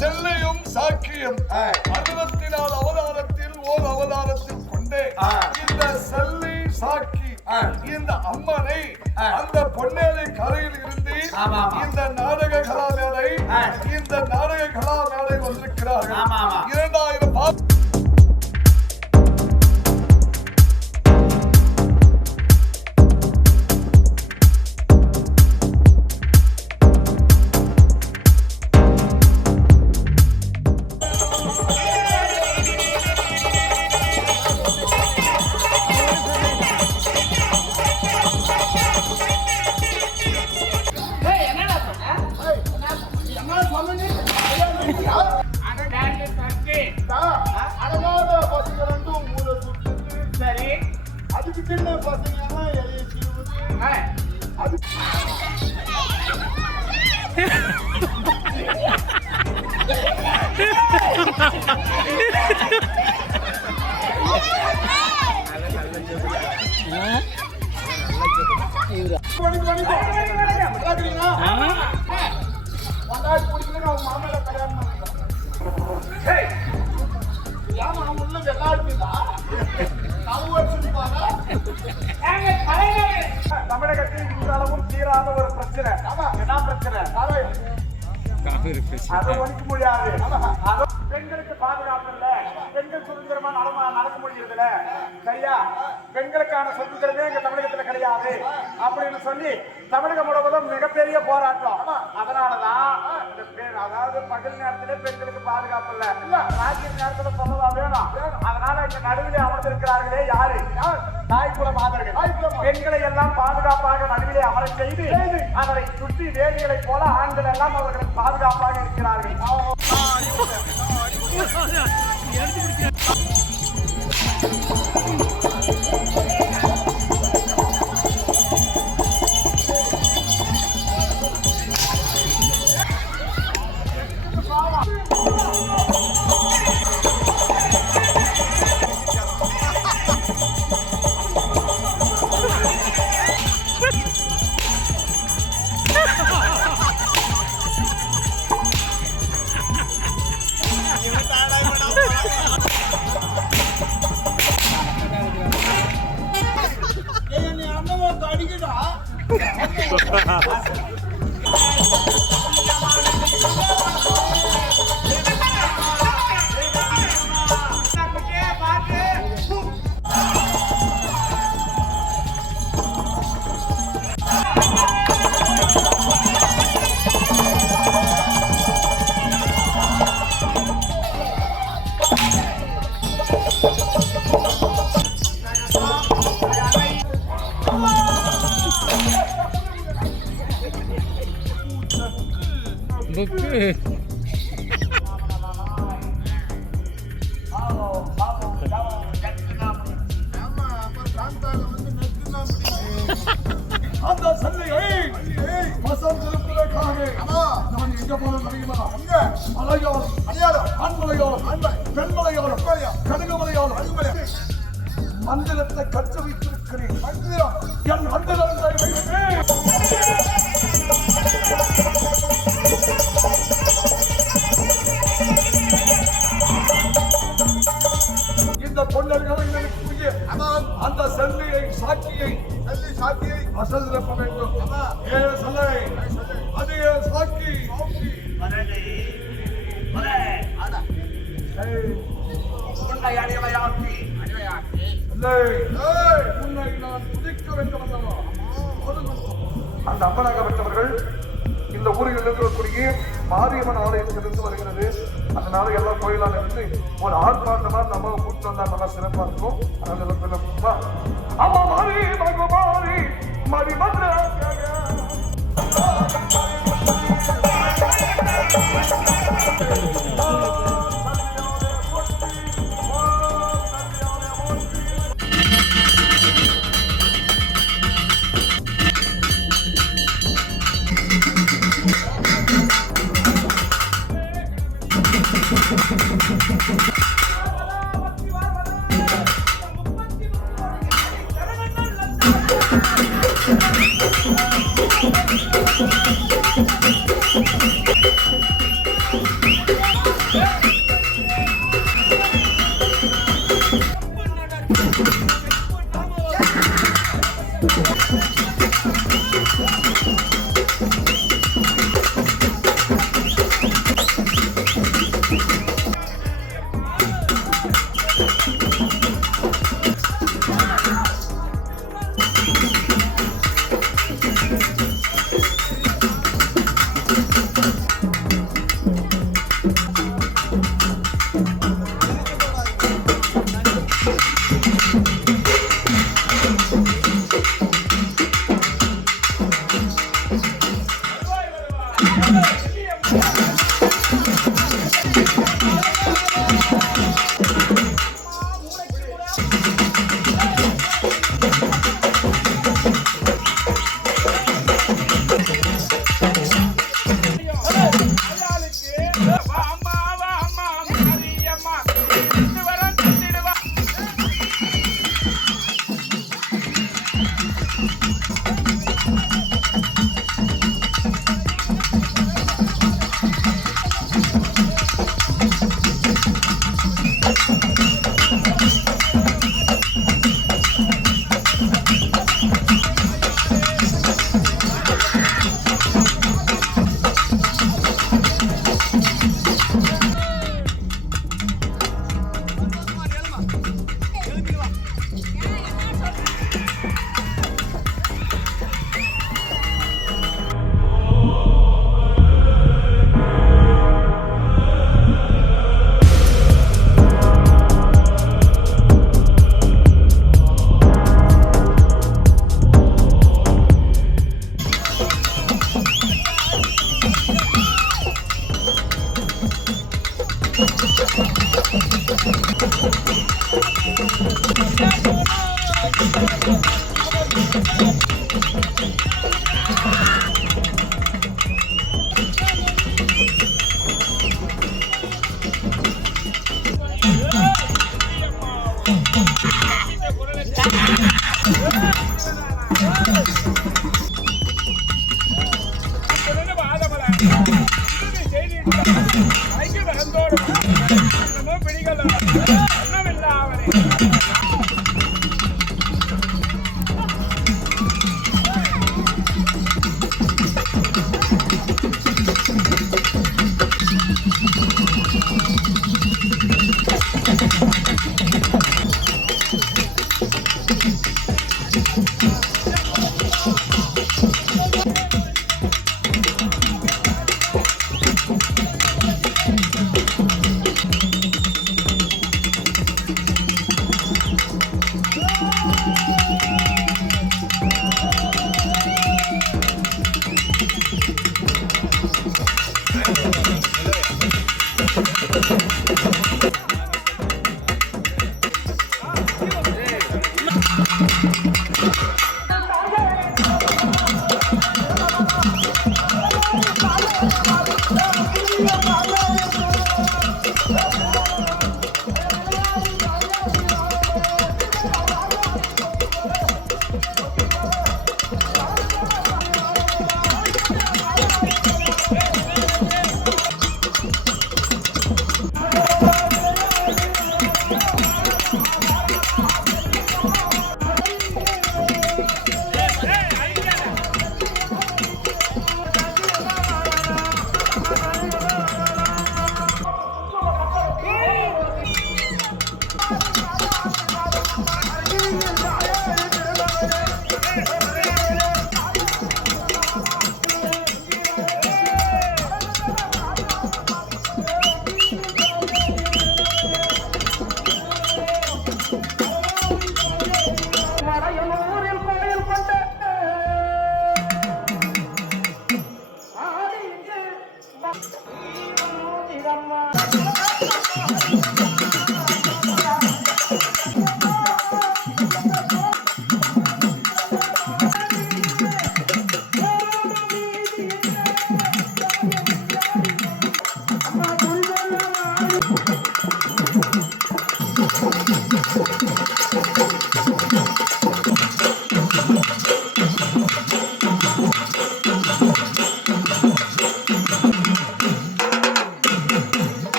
செல்லையும் சாக்கியம் 64 அவதாரத்தில் ஓர் அவதாரத்தில் கொண்டே இந்த செல்லை சாக்கி இந்த அம்மனை அந்த பொன்னேலை கரையில் இருந்து இந்த நாடக கலா மேடை வந்திருக்கிறார்கள். 2000 சின்ன பசங்க மாமல கல்யாணம் உள்ள வெள்ளாடுங்களா தமிழகத்தில் இன்றளவும் தீராத ஒரு பிரச்சனை. என்ன பிரச்சனை? அதை ஒழிக்க முடியாது. பெண்களுக்கு பாதுகாப்பு இல்ல, பெண்கள் சுதந்திரமா நடக்க முடியறது இல்ல. சரியா? பெண்களுக்கான சுதந்திரமே எங்க தமிழகத்துல கிடையாது அப்படின்னு சொல்லி தமிழகம் முழுவதும் மிகப்பெரிய போராட்டம். அதனாலதான் இந்த பேர், அதாவது பகல் நேரத்திலே பெண்களுக்கு பாதுகாப்பு இல்ல, ராத்திரி நேரத்துல சொல்லவா வேணும். அதனால இங்க நடுவிலே அமர்ந்திருக்கிறார்களே யாரு? தாய்குல மாதர்கள். பெண்களை எல்லாம் பாதுகாப்பாக நடுவிலே அமர செய்து அவரை சுற்றி வேலிகளை போல ஆண்கள் எல்லாம் அவர்களுக்கு பாதுகாப்பாக இருக்கிறார்கள். அந்த சல்லையை வசம் திருப்பதற்காக நான் எங்க போன தெரியுமா? மலையாளம், ஆண்மலையாளம், பெண்மலையாளம், கனகமலையாளம் மந்திரத்தை கற்று வைத்திருக்கிறேன். என் மந்திரத்தை இந்த பொன்னர்களுக்கு அந்த செல்லியை சாக்கியை அசல் நிரப்ப வேண்டும். அது சாக்கி உன்னை நான் துதிக்க வேண்டும் அல்லவா? அந்த அம்மனாகப்பட்டவர்கள் இந்த ஊரில் இருக்கக்கூடிய மாரியம்மன் ஆலயத்திலிருந்து வருகிறது. அதனால எல்லா கோயிலான இருந்து ஒரு ஆர்ப்பாட்டமா நம்ம கூட்டு வந்தா நல்லா சிறப்பா இருக்கும். அதனால அம்மா மாறி பகவாரி மணி மந்திர அழைக்கு வரந்தோடு பிடிகள் ஒன்னமில்லா அவரை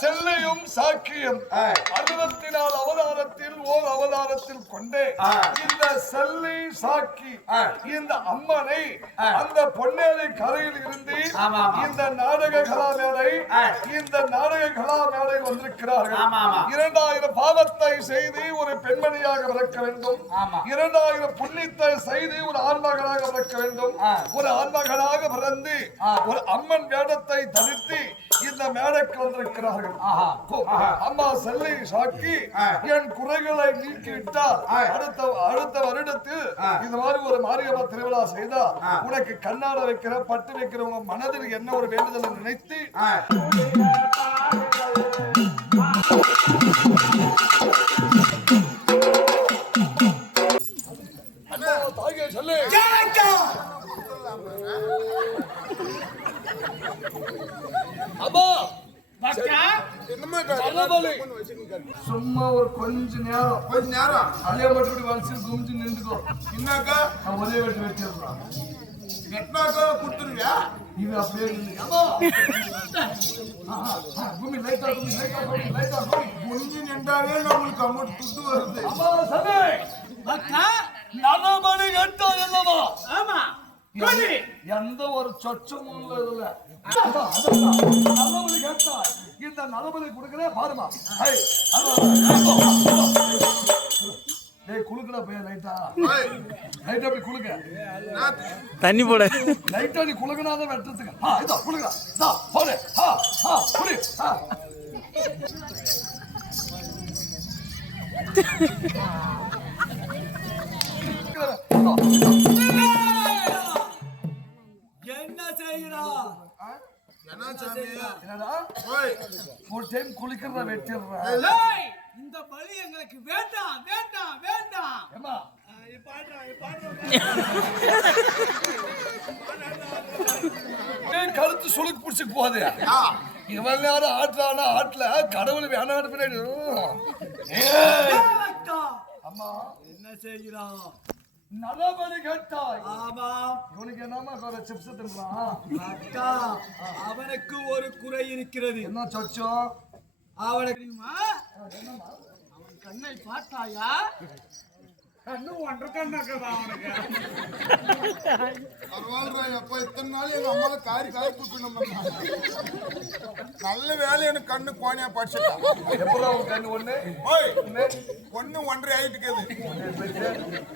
செல்லையும் சாக்கியம் 64 அவதாரத்தில் ஓர் அவதாரத்தில் கொண்டே இந்த செல்லை சாக்கி இந்த அம்மனை அந்த பொன்னேரி கரையில் இருந்து இந்த நாடக கலா மேடை வந்திருக்கிறார்கள். 2000 பாவத்தை செய்து ஒரு பெண்மணியாக பிறக்க வேண்டும், 2000 புண்ணியத்தை செய்து ஒரு ஆண்மகனாக பிறக்க வேண்டும், ஒரு ஆண்மகனாக பிறந்து ஒரு அம்மன் வேடத்தை தரித்து இந்த மேடைக்கு வந்திருக்கிறார்கள். அம்மா செல்லை சாக்கி என் குறைகளை நீக்கிவிட்டால் அடுத்த வருடத்தில் இது மாதிரி ஒரு மாரியம்மன் திருவிழா செய்தா உனக்கு கண்ணாட வைக்கிற பட்டு வைக்கிற உங்க மனதில் என்ன ஒரு வேண்டுதலை நினைத்து தாயே சொல்லு அம்மா சும்மா ஒரு கொஞ்ச நேரம் அதே மட்டும் வலிச்சு குமிச்சு நின்றுக்கோ. என்னக்கா ஒரே வெட்டு வச்சிருக்கான் கொடுத்துருவியா? இது அப்படியே குமி லைட்டா குமிஞ்சு நின்றாலே நம்மளுக்கு அமௌண்ட் துட்டு வருது. நலமணி கேட்டா என்னவா? ஆமா, எந்த ஒரு சொச்சமும் இல்ல. நலமணி கேட்டா இந்த நலமணி கொடுக்கறே பாருமா. குளுக்கடா போய் லைட்டா அப்படி குளுக்க தண்ணி போட லைட்டா நீ குளுக்கனாதான் வெட்டுறதுக்கு. இதா குளுக்கடா போடு குளி. என்ன செய்யறோம்? ஒரு டைம் குளிக்கிறத வெட்டிடுறா. இந்த பலி எங்களுக்கு வேண்டாம் வேண்டாம் வேண்டாம். கழுத்து சுளுக்கு பிடிச்சு போகுது. இவன் நேரம் ஆட்டுறானா ஆட்டுல கடவுள் வேணாடு பின்னாடி. அம்மா என்ன செய்யறோம்? நலபடி கேட்டாய். ஆமாம் இவனுக்கு என்னமா குறை சிப்ஸ் தின்றான்? அக்கா அவனுக்கு ஒரு குறை இருக்கிறது. என்ன சொச்சம்? அவனுக்கு தெரியுமா? அவன் கண்ணை பார்த்தாயா? கண்ணு ஒன்று கண்ணாக்குதா அவனுக்கு. அப்ப இத்தனை நாள் எங்க அம்மாவை காரி காரி குட்டணும். நல்ல வேலை எனக்கு கண்ணு கோணியா படிச்சுட்டான். எப்படா உன் கண்ணு ஒண்ணு? ஓய், ஒண்ணு 1.5 ஹைட்டுக்குது,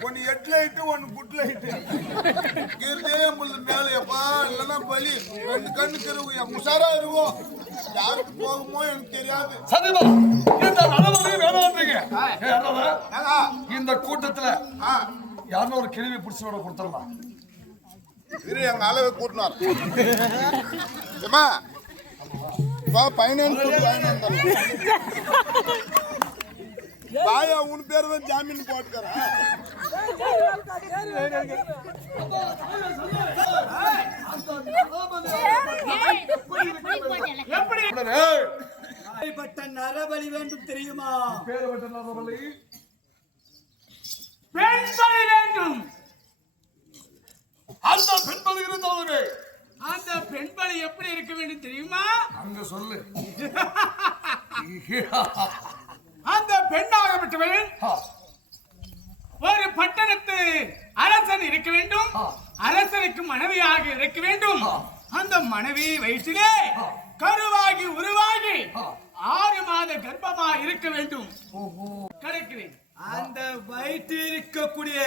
ஒன்னு 8 லைட்டு, ஒன்னு குட் லைட்டு. கீழே முள்ளு மேல எப்பா இல்லைன்னா பலி. ரெண்டு கண்ணு தெருவு உஷாரா இருக்கும். யாருக்கு போகுமோ எனக்கு தெரியாது. சதிமா, இந்த நலபடி வேணான்றீங்க. இந்த கூட்டத்துல யாருன்னு ஒரு கேள்வி பிடிச்சோட கொடுத்துடலாம். இரு, எங்க அளவை கூட்டினார். ஏமா பைனான்ஸ் பாயா உன் பேர் தான் ஜாமீன் போட்டுக்கிறேன். எப்படிப்பட்ட நரபலி வேண்டும் தெரியுமா? பேரப்பட்ட நலபலி பெண் பலி வேண்டும். அந்த பெண் பலி இருந்தாலுமே அந்த பெண் பலி எப்படி இருக்க வேண்டும் தெரியுமா? அங்க சொல்லு. அந்த பெண்ணாகப்பட்டவள் ஒரு பட்டணத்து அரசன் இருக்க வேண்டும். அரசனுக்கு மனைவியாக இருக்க வேண்டும். அந்த மனைவி வயிற்றிலே கருவாகி உருவாகி 6 மாத கர்ப்பமா இருக்க வேண்டும். கிடைக்கிறேன். அந்த வயிற்றில் இருக்கக்கூடிய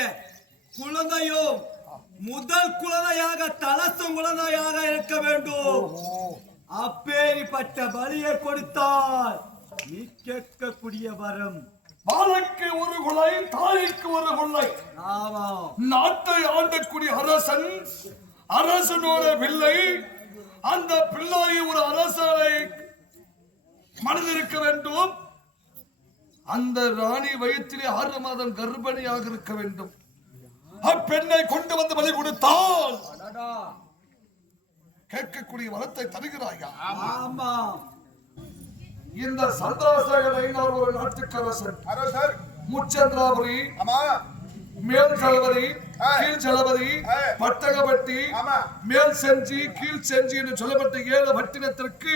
குழந்தையும் முதல் குழந்தையாக தலசும் குழந்தையாக இருக்க வேண்டும். அப்பேரிப்பட்ட பலியை கொடுத்தால் நீ கேட்கக்கூடிய வரம். பாலுக்கு ஒரு குலை, தாய்க்கு ஒரு குலை. ஆமா, நாட்டை ஆண்டக்கூடிய அரசன், அரசனோட பிள்ளை, அந்த பிள்ளை ஒரு அரசனை மனதிருக்க வேண்டும். அந்த ராணி வயிற்றிலே 6 மாதம் கர்ப்பிணியாக இருக்க வேண்டும். அப்பெண்ணை கொண்டு வந்து பலி கொடுத்தால் கேட்கக்கூடிய வரத்தை தருகிறாயா? ஆமா. இந்த சந்திராசேகர ஒரு நாட்டுக்கரசன் அரசர் முச்சந்திராபுரி, ஆமா, மேல் சலபதி, கீழ் சலபதி, பட்டகப்பட்டி, மேல் செஞ்சி, கீழ் செஞ்சி என்று சொல்லப்பட்ட 7 பட்டினத்திற்கு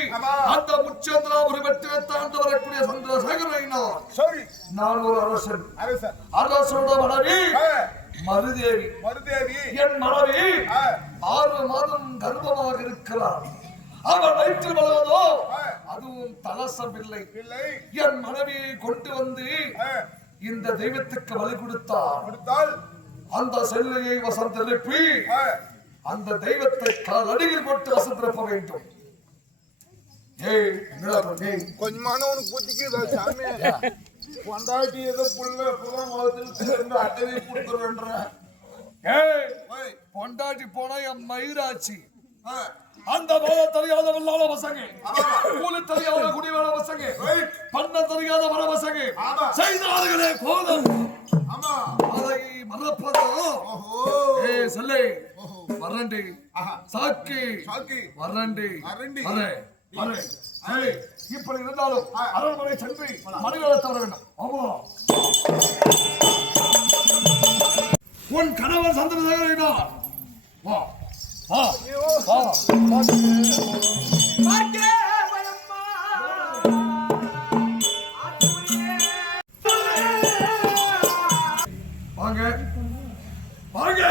அந்த முச்சந்திராபுரி பட்டினத்தாண்டு வரக்கூடிய சந்திரசேகரனார். சரி, நான் ஒரு அரசன். அரசர், அரசோட மனைவி மருதேவி. மருதேவி என் மனைவி 6 மாதம் கர்ப்பமாக இருக்கிறார். அவன் வயிற்றில் வளர்வதோ அதுவும் தலசம் இல்லை. என் மனைவியை கொண்டு வந்து இந்த தெய்வத்துக்கு பலி கொடுத்தால் அந்த செல்லையை வசந்தெழுப்பி அந்த தெய்வத்தை காலடியில் போட்டு வசந்திருப்ப வேண்டும். கொஞ்சமான உனக்கு புத்திக்குதா சாமி? கொண்டாட்டி ஏதோ புள்ள புறம் வளர்த்து அட்டவை கொடுத்துருன்ற. பொண்டாட்டி போனா என் மயிராட்சி. அந்த வேலை தெரியாத வெள்ளாத பசங்க, கூலி தெரியாத குடிவேல பசங்க, பண்ண தெரியாத வர பசங்க செய்தார்களே கோலம். அதை மறப்பதோ? சொல்லே வரண்டி சாக்கி வரண்டி. இப்படி இருந்தாலும் அரண்மனை சென்று மனிதனை தவற வேண்டும். ஆமா, உன் கணவன் சந்திரசேகரனார். வா வா வா. வாங்க வாங்க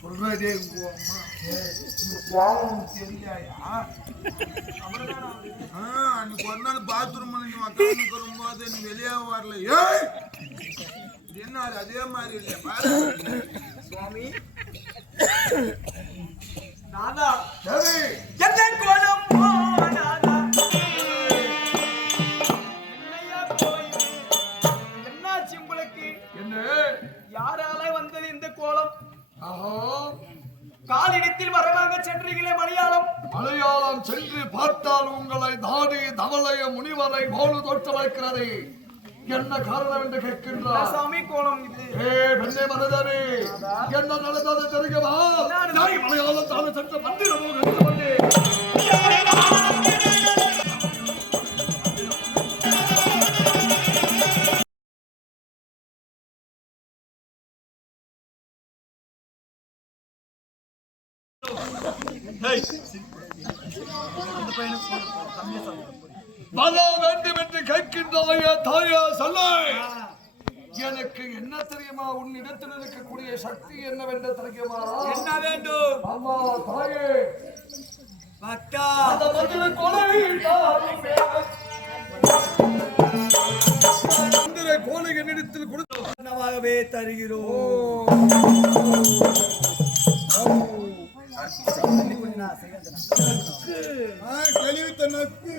சொல்றதே உங்க அம்மா தெரியாயா? அன்னைக்கு ஒரு நாள் பாத்ரூம் வரும்போது நீ வெளியே வரல. ஏய் என்ன அதே மாதிரி இல்லையா சுவாமி? நாதா சரி, என்ன கோலம் போனாதா? என்னாச்சு உங்களுக்கு? என்ன யாரால வந்தது இந்த கோலம்? ஆஹா, காலிடத்தில் வரவாங்க சென்றீங்களே மலையாளம். மலையாளம் சென்று பார்த்தால் உங்களை தாடி தவளைய முனிவரை போல தோற்றமைக்கிறது. என்ன காரணம் என்று கேட்கின்றார். சாமி கோலம் இது. பெண்ணே மருதனே, என்ன நடந்தது தெரியுமா? மலையாளம் தானே சென்று மந்திரமோ வர வேண்டும் என்று கேட்கின்றாயா தாயா சொல்ல. எனக்கு என்ன தெரியுமா, உன்னிடத்தில் இருக்கக்கூடிய சக்தி என்னவென்று தெரியுமா? என்ன வேண்டும்? ஆமா தாயே, பக்தா, அந்த மந்திர கோலை என்னிடத்தில் கொடுத்து என்னவாகவே தருகிறோம். கழிவுத்த நட்பு